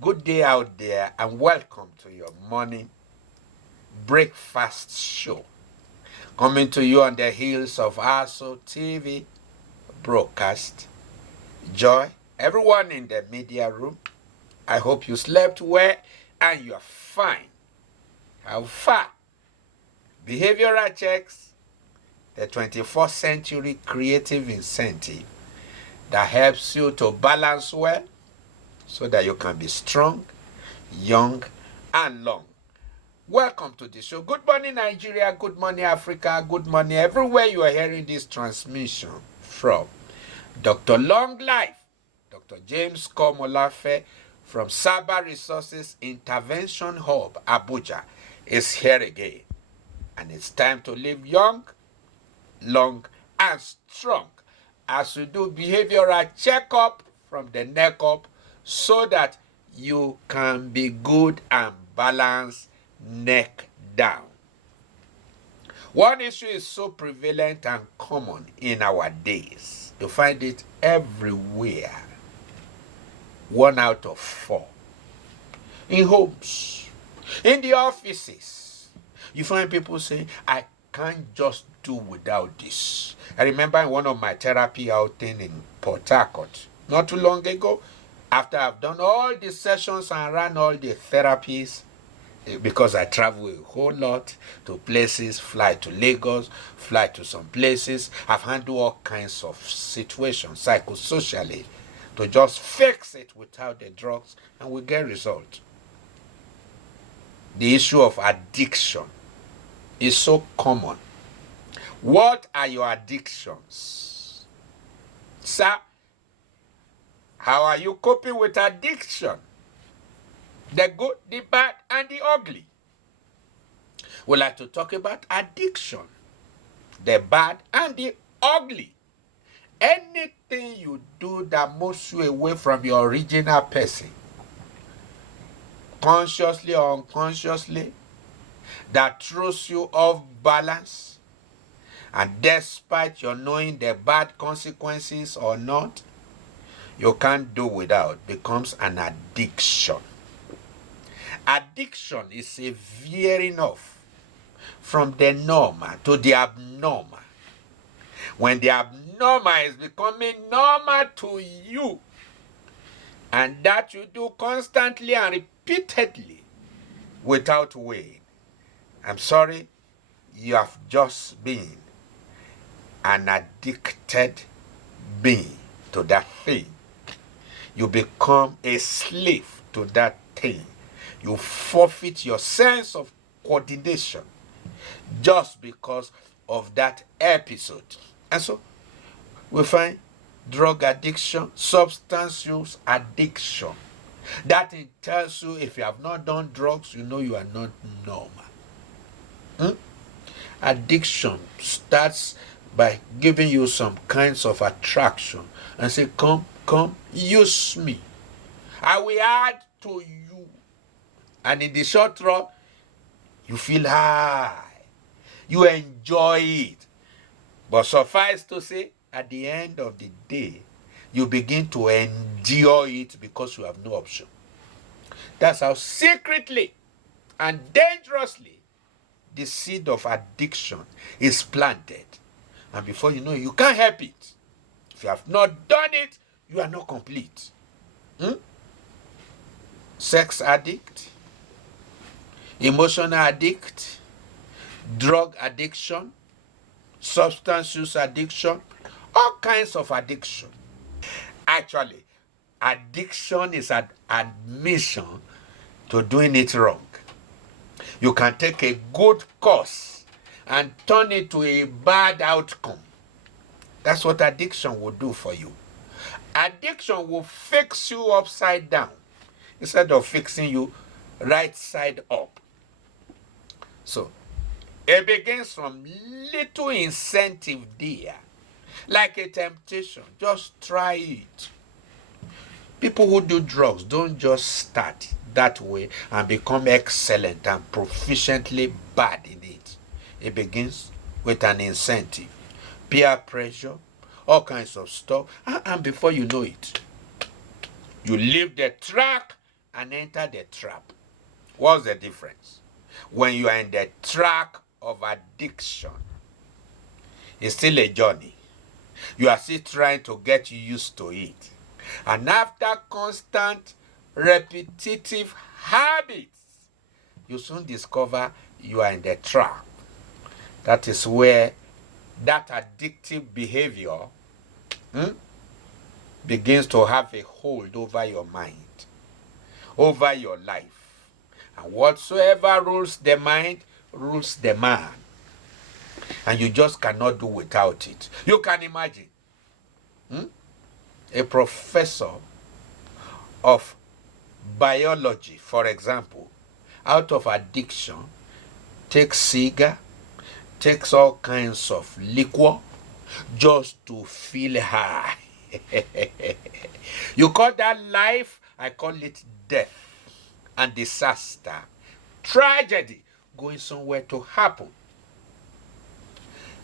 Good day out there, and welcome to your morning breakfast show. Coming to you on the heels of ASO TV broadcast. Joy, everyone in the media room, I hope you slept well and you are fine. How far? Behavioral checks, the 21st century creative incentive that helps you to balance well so that you can be strong, young, and long. Welcome to the show. Good morning, Nigeria. Good morning, Africa. Good morning, everywhere you are hearing this transmission from. Dr. Long Life, Dr. James Komolafe from Saba Resources Intervention Hub, Abuja, is here again. And it's time to live young, long, and strong as we do behavioral checkup from the neck up so that you can be good and balanced neck down. One issue is so prevalent and common in our days. You find it everywhere. 1 out of 4. In homes, in the offices, you find people saying, I can't just do without this. I remember in one of my therapy outing in Port Harcourt, not too long ago, after I've done all the sessions and ran all the therapies, because I travel a whole lot to places, fly to Lagos, fly to some places. I've handled all kinds of situations psychosocially to just fix it without the drugs, and we get results. The issue of addiction is so common. What are your addictions? Sir, how are you coping with addiction? The good, the bad, and the ugly. We like to talk about addiction, the bad, and the ugly. Anything you do that moves you away from your original person, consciously or unconsciously, that throws you off balance, and despite your knowing the bad consequences or not, you can't do without, becomes an addiction. Addiction is a veering off from the normal to the abnormal. When the abnormal is becoming normal to you, and that you do constantly and repeatedly without weighing, I'm sorry, you have just been an addicted being to that thing. You become a slave to that thing. You forfeit your sense of coordination just because of that episode. And so we find drug addiction, substance use addiction. That it tells you if you have not done drugs, you know you are not normal. Addiction starts by giving you some kinds of attraction and say, come, use me. I will add to you. And in the short run, you feel high. You enjoy it. But suffice to say, at the end of the day, you begin to endure it because you have no option. That's how secretly and dangerously the seed of addiction is planted. And before you know it, you can't help it. If you have not done it, you are not complete. Sex addict, emotional addict, drug addiction, substance use addiction, all kinds of addiction. Actually, addiction is an admission to doing it wrong. You can take a good course and turn it to a bad outcome. That's what addiction will do for you. Addiction will fix you upside down instead of fixing you right side up. So, it begins from little incentive there, like a temptation. Just try it. People who do drugs don't just start that way and become excellent and proficiently bad in it. It begins with an incentive, peer pressure, all kinds of stuff, and before you know it, you leave the track and enter the trap. What's the difference? When you are in the track of addiction, it's still a journey. You are still trying to get used to it. And after constant, repetitive habits, you soon discover you are in the trap. That is where that addictive behavior begins to have a hold over your mind, over your life. And whatsoever rules the mind rules the man. And you just cannot do without it. You can imagine a professor of biology, for example, out of addiction, takes cigar, takes all kinds of liquor just to feel high. You call that life? I call it death and disaster, tragedy going somewhere to happen.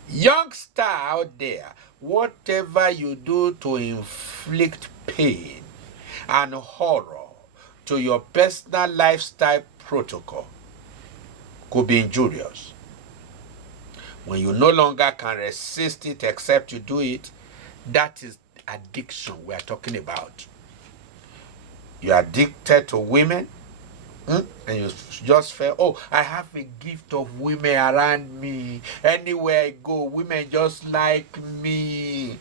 Youngster out there, whatever you do to inflict pain and horror to your personal lifestyle protocol could be injurious. When you no longer can resist it except you do it, that is addiction we are talking about. You are addicted to women, and you just feel, oh, I have a gift of women around me. Anywhere I go, women just like me.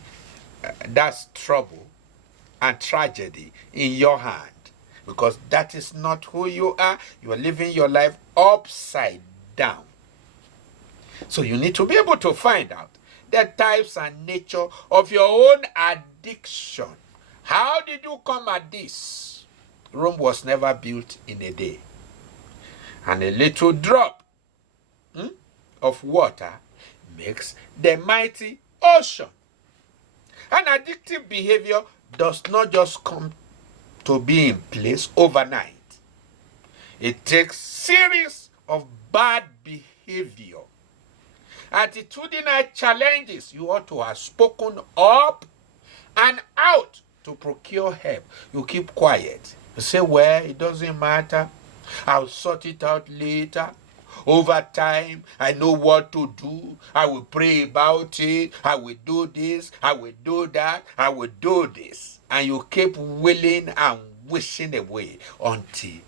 That's trouble and tragedy in your hand, because that is not who you are. You are living your life upside down. So you need to be able to find out the types and nature of your own addiction. How did you come at this? Rome was never built in a day. And a little drop of water makes the mighty ocean. An addictive behavior does not just come to be in place overnight. It takes series of bad behavior, attitudinal challenges. You ought to have spoken up and out to procure help. You keep quiet. You say, well, it doesn't matter. I'll sort it out later. Over time, I know what to do. I will pray about it. I will do this. I will do that. I will do this. And you keep willing and wishing away until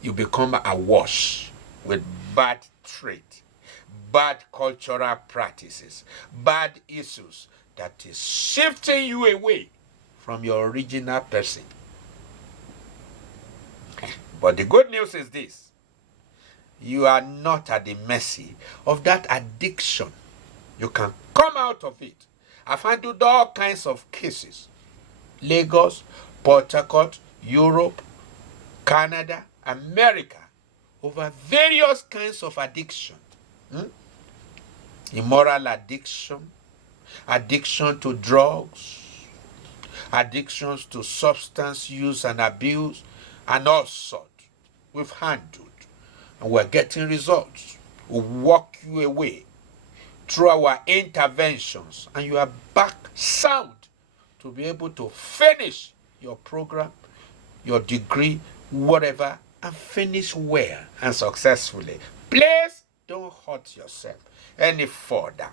you become awash with bad trait, bad cultural practices, bad issues that is shifting you away from your original person. But the good news is this: you are not at the mercy of that addiction. You can come out of it. I've handled all kinds of cases. Lagos, Port Harcourt, Europe, Canada, America, over various kinds of addiction. Immoral addiction, addiction to drugs, addictions to substance use and abuse, and all sorts. We've handled, and we're getting results. We walk you away through our interventions, and you are back sound to be able to finish your program, your degree, whatever, and finish well and successfully. Please don't hurt yourself any further.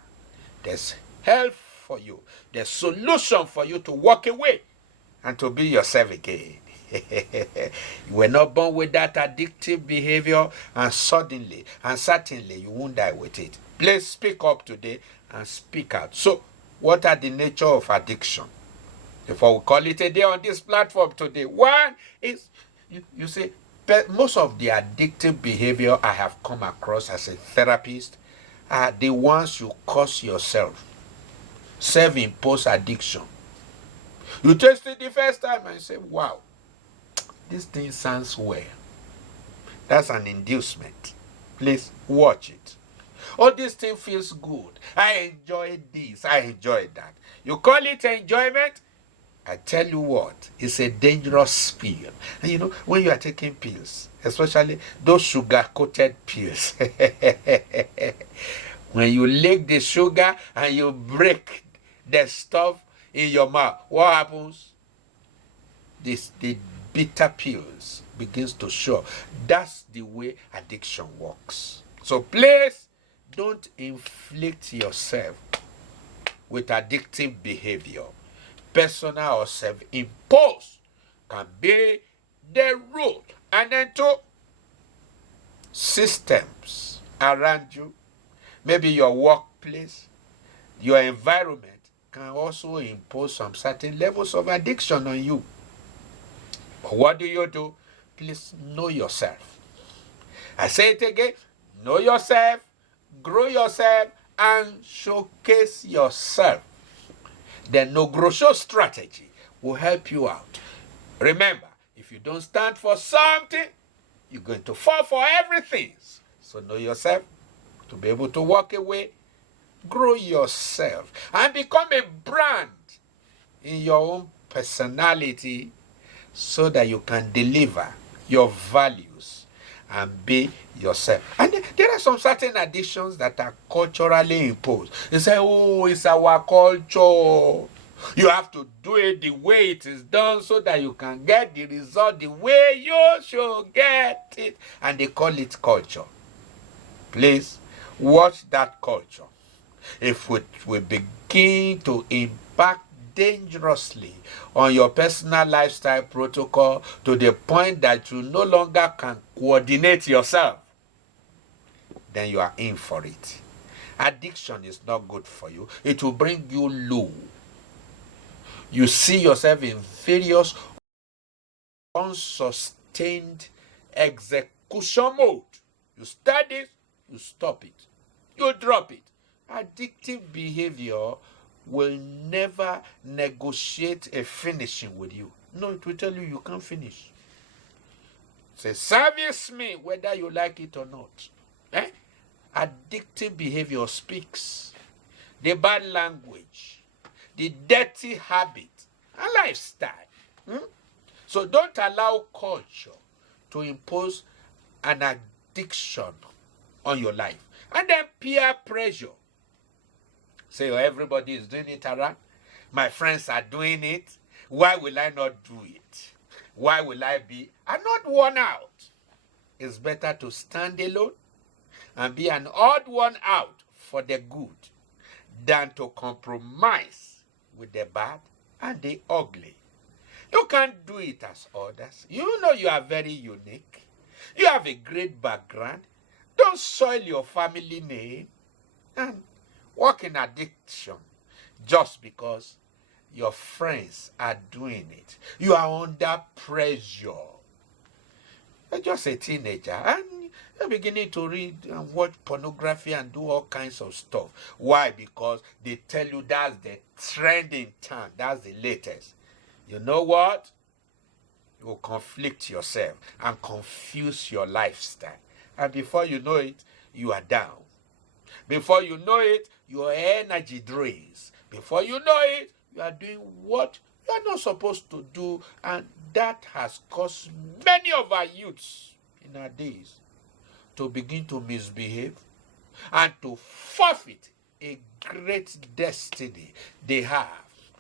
There's help for you. There's solution for you to walk away and to be yourself again. You were not born with that addictive behavior, and suddenly and certainly you won't die with it. Please speak up today and speak out. So, what are the nature of addiction? Before we call it a day on this platform today, one is, you see, most of the addictive behavior I have come across as a therapist are the ones you cause yourself. Self-imposed addiction. You taste it the first time and say, wow, this thing sounds well. That's an inducement. Please watch it. Oh, this thing feels good. I enjoy this. I enjoy that. You call it enjoyment? I tell you what, it's a dangerous pill. And you know, when you are taking pills, especially those sugar-coated pills, when you lick the sugar and you break the stuff in your mouth, what happens? The bitter pills begins to show. That's the way addiction works. So please don't inflict yourself with addictive behavior. Personal or self-imposed can be the rule. And then two, systems around you, maybe your workplace, your environment, can also impose some certain levels of addiction on you. But what do? Please know yourself. I say it again, know yourself, grow yourself, and showcase yourself. The no-grow-show strategy will help you out. Remember, if you don't stand for something, you're going to fall for everything. So know yourself to be able to walk away, grow yourself, and become a brand in your own personality so that you can deliver your values and be yourself. And there are some certain addictions that are culturally imposed. You say, oh, it's our culture. You have to do it the way it is done so that you can get the result the way you should get it. And they call it culture. Please watch that culture. If we begin to impact dangerously on your personal lifestyle protocol to the point that you no longer can coordinate yourself, then you are in for it. Addiction is not good for you. It will bring you low. You see yourself in various unsustained execution mode. You start it, you stop it, you drop it. Addictive behavior will never negotiate a finishing with you. No, it will tell you you can't finish. Say, service me whether you like it or not. Addictive behavior speaks the bad language, the dirty habit, and lifestyle. So don't allow culture to impose an addiction on your life. And then peer pressure. Say, oh, everybody is doing it around. My friends are doing it. Why will I not do it? Why will I be? I'm not worn out. It's better to stand alone and be an odd one out for the good than to compromise with the bad and the ugly. You can't do it as others. You know you are very unique. You have a great background. Don't soil your family name and walk in addiction just because your friends are doing it. You are under pressure. You're just a teenager and you're beginning to read and watch pornography and do all kinds of stuff. Why? Because they tell you that's the trending time. That's the latest. You know what? You will conflict yourself and confuse your lifestyle. And before you know it, you are down. Before you know it, your energy drains. Before you know it, you are doing what you are not supposed to do. And that has caused many of our youths in our days to begin to misbehave and to forfeit a great destiny they have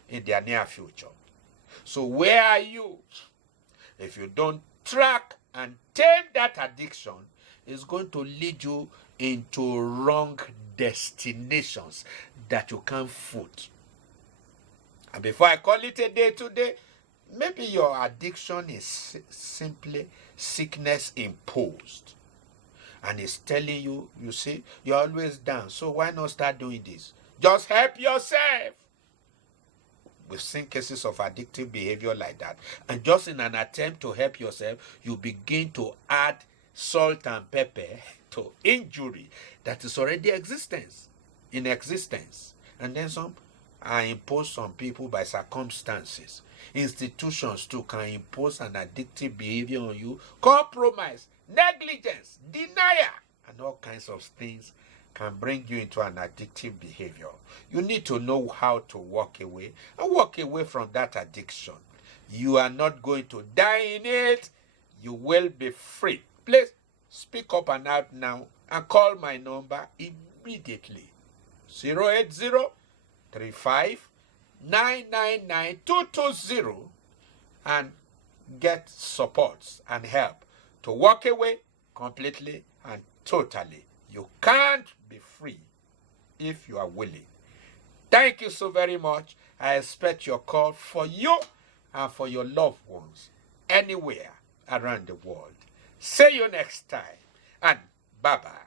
in their near future. So where are you? If you don't track and tame that addiction, it's going to lead you into wrong destinations that you can't foot. And before I call it a day today, maybe your addiction is simply sickness imposed. And it's telling you, you see, you're always down. So why not start doing this? Just help yourself. We've seen cases of addictive behavior like that. And just in an attempt to help yourself, you begin to add salt and pepper to injury that is already in existence. And then some are imposed on people by circumstances. Institutions too can impose an addictive behavior on you. Compromise, negligence, denial, and all kinds of things can bring you into an addictive behavior. You need to know how to walk away and walk away from that addiction. You are not going to die in it. You will be free. Please speak up and out now and call my number immediately. 080-35-999-220 and get support and help to walk away completely and totally. You can't be free if you are willing. Thank you so very much. I expect your call for you and for your loved ones anywhere around the world. See you next time, and bye-bye.